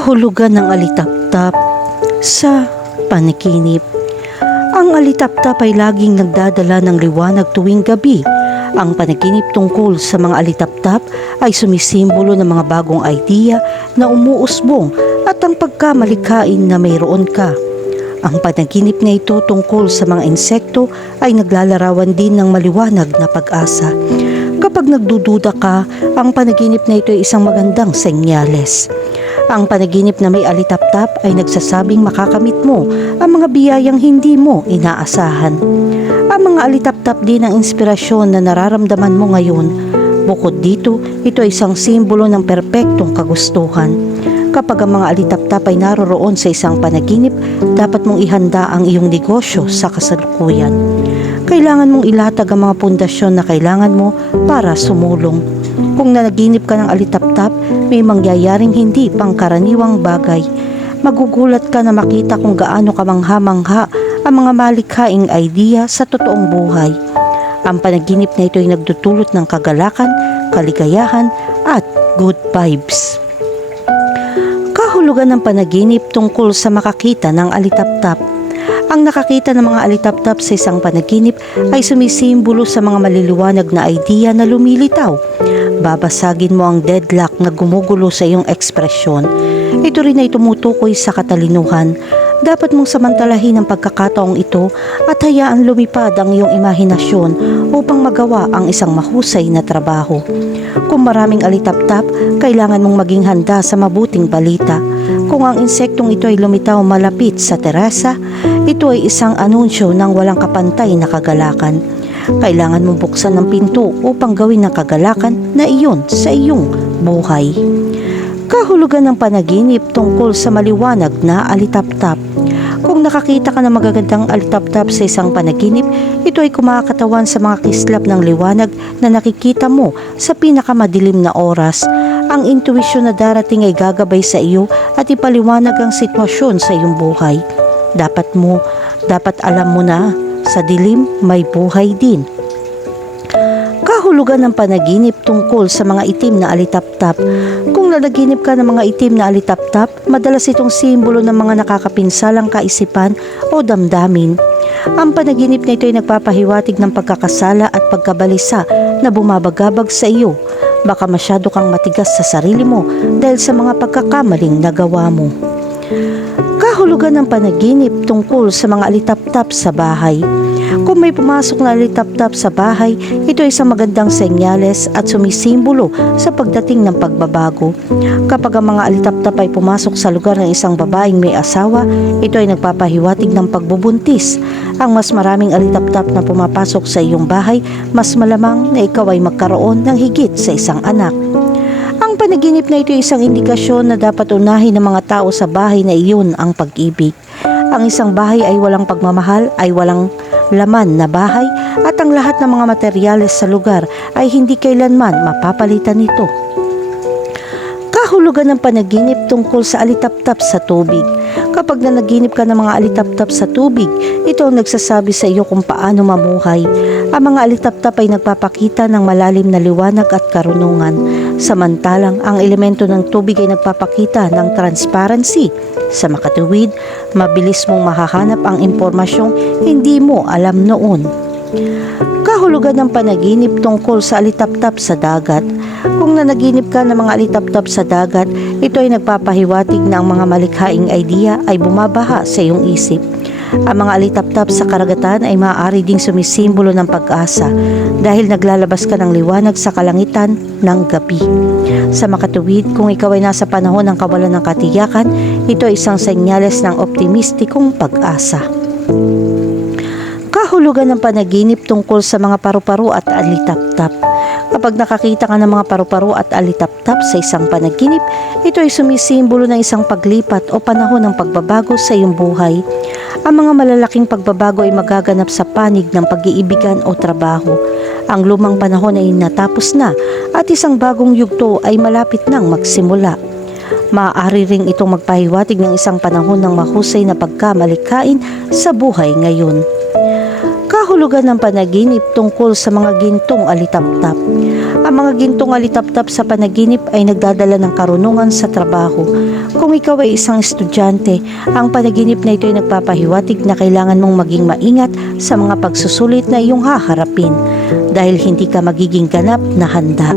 kahulugan ng alitaptap sa panaginip. Ang alitaptap ay laging nagdadala ng liwanag tuwing gabi. Ang panaginip tungkol sa mga alitaptap ay sumisimbolo ng mga bagong idea na umuusbong at ang pagkamalikain na mayroon ka. Ang panaginip na ito tungkol sa mga insekto ay naglalarawan din ng maliwanag na pag-asa. Kapag nagdududa ka, ang panaginip na ito ay isang magandang senyales. Ang panaginip na may alitaptap ay nagsasabing makakamit mo ang mga biyayang hindi mo inaasahan. Ang mga alitaptap din ang inspirasyon na nararamdaman mo ngayon. Bukod dito, ito ay isang simbolo ng perpektong kagustuhan. Kapag ang mga alitaptap ay naroroon sa isang panaginip, dapat mong ihanda ang iyong negosyo sa kasalukuyan. Kailangan mong ilatag ang mga pundasyon na kailangan mo para sumulong. Kung nanaginip ka ng alitaptap, may mangyayaring hindi pangkaraniwang bagay. Magugulat ka na makita kung gaano kamangha-mangha ang mga malikhaing idea sa totoong buhay. Ang panaginip na ito ay nagdudulot ng kagalakan, kaligayahan at good vibes. Kahulugan ng panaginip tungkol sa makakita ng alitaptap. Ang nakakita ng mga alitaptap sa isang panaginip ay sumisimbolo sa mga maliliwanag na idea na lumilitaw. Babasagin mo ang deadlock na gumugulo sa iyong ekspresyon. Ito rin ay tumutukoy sa katalinuhan. Dapat mong samantalahin ang pagkakataong ito at hayaan lumipad ang iyong imahinasyon upang magawa ang isang mahusay na trabaho. Kung maraming alitaptap, kailangan mong maging handa sa mabuting balita. Kung ang insektong ito ay lumitaw malapit sa terasa, ito ay isang anunsyo ng walang kapantay na kagalakan. Kailangan mong buksan ang pinto upang gawin ng kagalakan na iyon sa iyong buhay. Kahulugan ng panaginip tungkol sa maliwanag na alitaptap. Kung nakakita ka ng magagandang alitaptap sa isang panaginip, ito ay kumakatawan sa mga kislap ng liwanag na nakikita mo sa pinakamadilim na oras. Ang intuisyon na darating ay gagabay sa iyo at ipaliwanag ang sitwasyon sa iyong buhay. Dapat mo, dapat alam mo na sa dilim may buhay din. Kahulugan ng panaginip tungkol sa mga itim na alitaptap. Kung nanaginip ka ng mga itim na alitaptap, madalas itong simbolo ng mga nakakapinsalang kaisipan o damdamin. Ang panaginip na ito ay nagpapahiwatig ng pagkakasala at pagkabalisa na bumabagabag sa iyo. Baka masyado kang matigas sa sarili mo dahil sa mga pagkakamaling nagawa mo. Kahulugan ng panaginip tungkol sa mga alitaptap sa bahay. Kung may pumasok na alitaptap sa bahay, ito ay isang magandang senyales at sumisimbolo sa pagdating ng pagbabago. Kapag ang mga alitaptap ay pumasok sa lugar ng isang babaeng may asawa, ito ay nagpapahiwatig ng pagbubuntis. Ang mas maraming alitaptap na pumapasok sa iyong bahay, mas malamang na ikaw ay magkaroon ng higit sa isang anak. Panaginip na ito ay isang indikasyon na dapat unahin ng mga tao sa bahay na iyon ang pag-ibig. Ang isang bahay ay walang pagmamahal, ay walang laman na bahay at ang lahat ng mga materyales sa lugar ay hindi kailanman mapapalitan nito. Kahulugan ng panaginip tungkol sa alitaptap sa tubig. Kapag nanaginip ka ng mga alitaptap sa tubig, ito ang nagsasabi sa iyo kung paano mamuhay. Ang mga alitaptap ay nagpapakita ng malalim na liwanag at karunungan. Samantalang ang elemento ng tubig ay nagpapakita ng transparency. Sa makatuwid, mabilis mong mahahanap ang impormasyong hindi mo alam noon. Kahulugan ng panaginip tungkol sa alitaptap sa dagat. Kung nanaginip ka ng mga alitaptap sa dagat, ito ay nagpapahiwatig na ang mga malikhaing idea ay bumabaha sa iyong isip. Ang mga alitaptap sa karagatan ay maaari ding sumisimbolo ng pag-asa dahil naglalabas ka ng liwanag sa kalangitan ng gabi. Sa makatuwid, kung ikaw ay nasa panahon ng kawalan ng katiyakan, ito ay isang senyales ng optimistikong pag-asa. Kahulugan ng panaginip tungkol sa mga paru-paro at alitaptap. Kapag nakakita ka ng mga paru-paro at alitaptap sa isang panaginip, ito ay sumisimbolo ng isang paglipat o panahon ng pagbabago sa iyong buhay. Ang mga malalaking pagbabago ay magaganap sa panig ng pag-iibigan o trabaho. Ang lumang panahon ay natapos na at isang bagong yugto ay malapit nang magsimula. Maaari ring itong magpahiwatig ng isang panahon ng mahusay na pagkamalikain sa buhay ngayon. Kahulugan ng panaginip tungkol sa mga gintong alitaptap. Ang mga gintong alitaptap sa panaginip ay nagdadala ng karunungan sa trabaho. Kung ikaw ay isang estudyante, ang panaginip na ito ay nagpapahiwatig na kailangan mong maging maingat sa mga pagsusulit na iyong haharapin dahil hindi ka magiging ganap na handa.